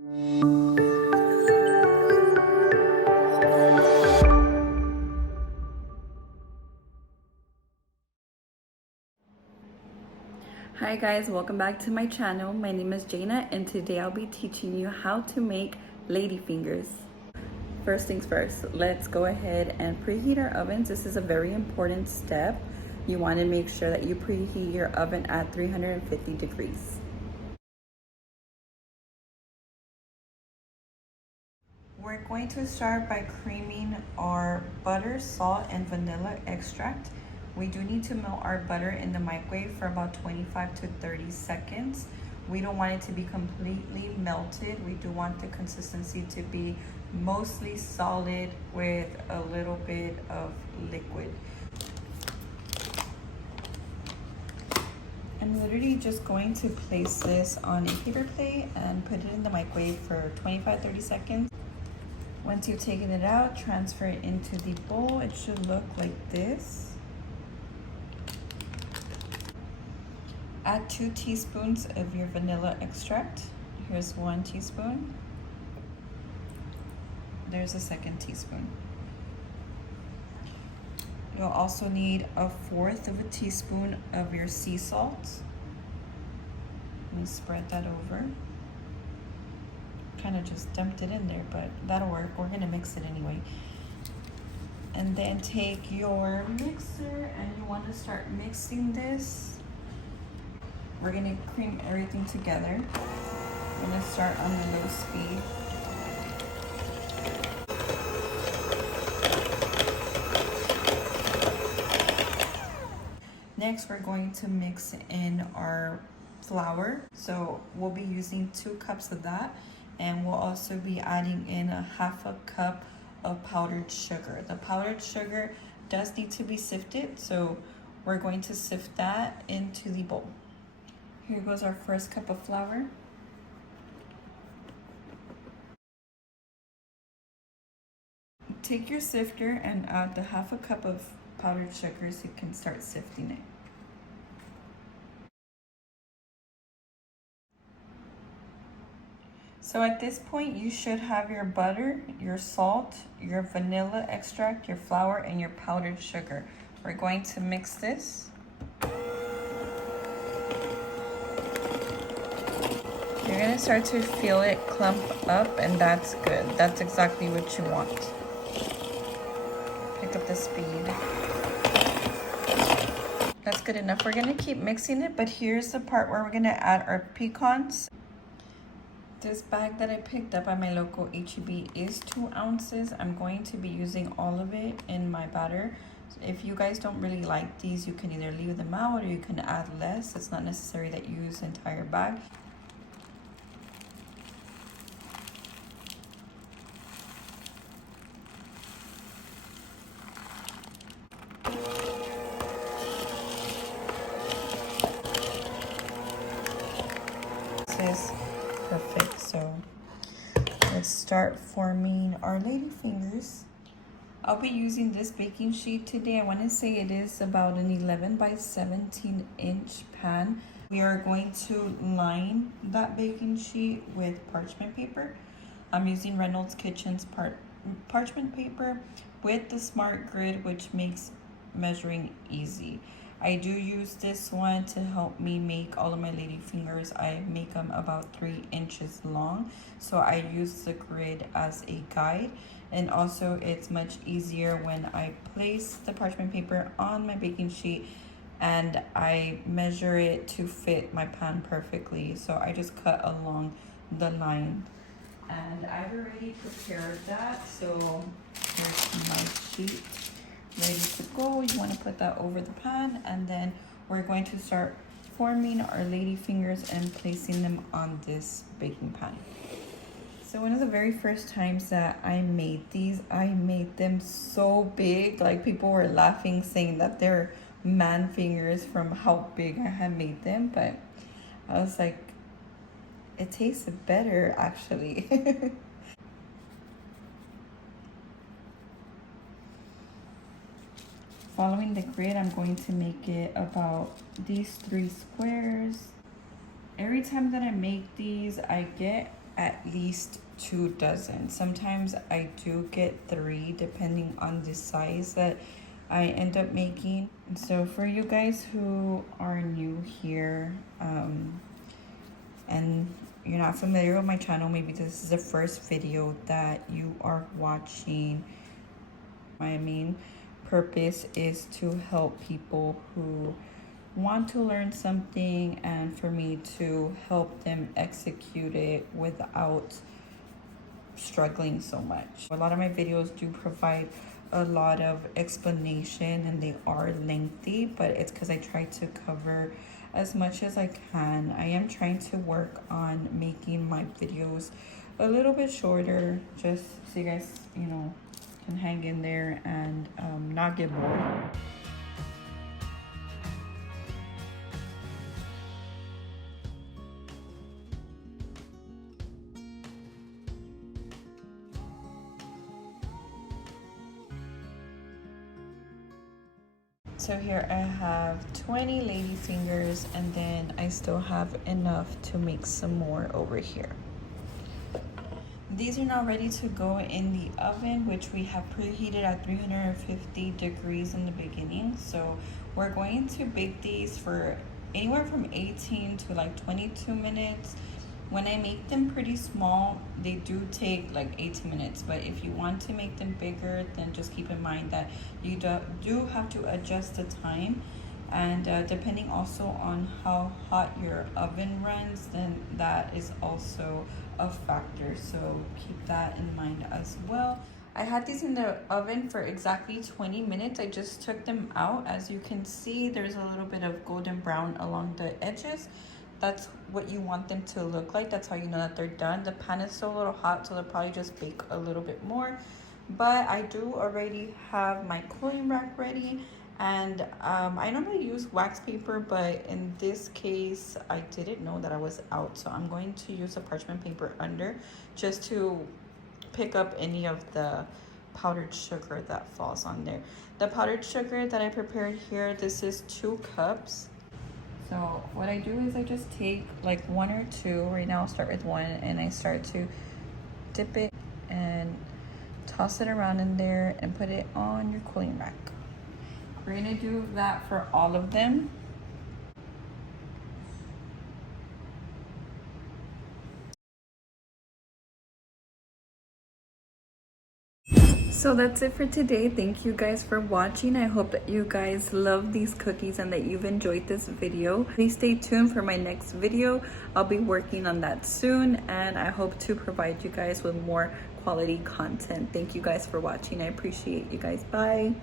Hi guys, welcome back to my channel. My name is Jana and today I'll be teaching you how to make lady fingers. First things first, let's go ahead and preheat our ovens. This is a very important step. You want to make sure that you preheat your oven at 350 degrees. We're going to start by creaming our butter, salt, and vanilla extract. We do need to melt our butter in the microwave for about 25 to 30 seconds. We don't want it to be completely melted. We do want the consistency to be mostly solid with a little bit of liquid. I'm literally just going to place this on a paper plate and put it in the microwave for 25-30 seconds. Once you've taken it out, transfer it into the bowl. It should look like this. Add 2 teaspoons of your vanilla extract. Here's 1 teaspoon. There's a 2nd teaspoon. You'll also need 1/4 of a teaspoon of your sea salt. Let me spread that over. Kind of just dumped it in there, but that'll work. We're gonna mix it anyway. And then take your mixer and you want to start mixing this. We're gonna cream everything together. I'm gonna start on the low speed. Next, we're going to mix in our flour. So we'll be using 2 cups of that. And we'll also be adding in 1/2 cup of powdered sugar. The powdered sugar does need to be sifted, so we're going to sift that into the bowl. Here goes our first cup of flour. Take your sifter and add the 1/2 cup of powdered sugar so you can start sifting it. So at this point, you should have your butter, your salt, your vanilla extract, your flour, and your powdered sugar. We're going to mix this. You're gonna start to feel it clump up, and that's good. That's exactly what you want. Pick up the speed. That's good enough. We're gonna keep mixing it, but here's the part where we're gonna add our pecans. This bag that I picked up at my local H-E-B is 2 ounces. I'm going to be using all of it in my batter. If you guys don't really like these, you can either leave them out or you can add less. It's not necessary that you use the entire bag. This is perfect. So let's start forming our lady fingers. I'll be using this baking sheet today. I want to say it is about an 11 by 17 inch pan. We are going to line that baking sheet with parchment paper. I'm using Reynolds Kitchen's parchment paper with the Smart Grid, which makes measuring easy. I do use this one to help me make all of my lady fingers. I make them about 3 inches long, so I use the grid as a guide. And also it's much easier when I place the parchment paper on my baking sheet and I measure it to fit my pan perfectly. So I just cut along the line. And I've already prepared that, so here's my sheet ready to go. You want to put that over the pan, and then we're going to start forming our lady fingers and placing them on this baking pan. So one of the very first times that I made these, I made them so big, like people were laughing saying that they're man fingers from how big I had made them, but I was like, it tasted better actually. Following the grid, I'm going to make it about these 3 squares. Every time that I make these, I get at least 2 dozen. Sometimes I do get 3 depending on the size that I end up making. And so for you guys who are new here and you're not familiar with my channel, maybe this is the first video that you are watching, my main purpose is to help people who want to learn something and for me to help them execute it without struggling so much. A lot of my videos do provide a lot of explanation and they are lengthy, but it's because I try to cover as much as I can. I am trying to work on making my videos a little bit shorter, just so you guys, you know, can hang in there and not get bored. So here I have 20 lady fingers, and then I still have enough to make some more over here. These are now ready to go in the oven, which we have preheated at 350 degrees in the beginning. So we're going to bake these for anywhere from 18 to like 22 minutes. When I make them pretty small, they do take like 18 minutes, but if you want to make them bigger, then just keep in mind that you do have to adjust the time, and depending also on how hot your oven runs, then that is also a factor, so keep that in mind as well. I had these in the oven for exactly 20 minutes. I just took them out. As you can see, there's a little bit of golden brown along the edges. That's what you want them to look like. That's how you know that they're done. The pan is still a little hot, so they'll probably just bake a little bit more. But I do already have my cooling rack ready, and I normally use wax paper, but in this case I didn't know that I was out, so I'm going to use a parchment paper under just to pick up any of the powdered sugar that falls on there. The powdered sugar that I prepared here, this is 2 cups. So what I do is I just take like 1 or 2. Right now I'll start with 1, and I start to dip it and toss it around in there and put it on your cooling rack. We're gonna do that for all of them. So that's it for today. Thank you guys for watching. I hope that you guys love these cookies and that you've enjoyed this video. Please stay tuned for my next video. I'll be working on that soon, and I hope to provide you guys with more quality content. Thank you guys for watching. I appreciate you guys. Bye.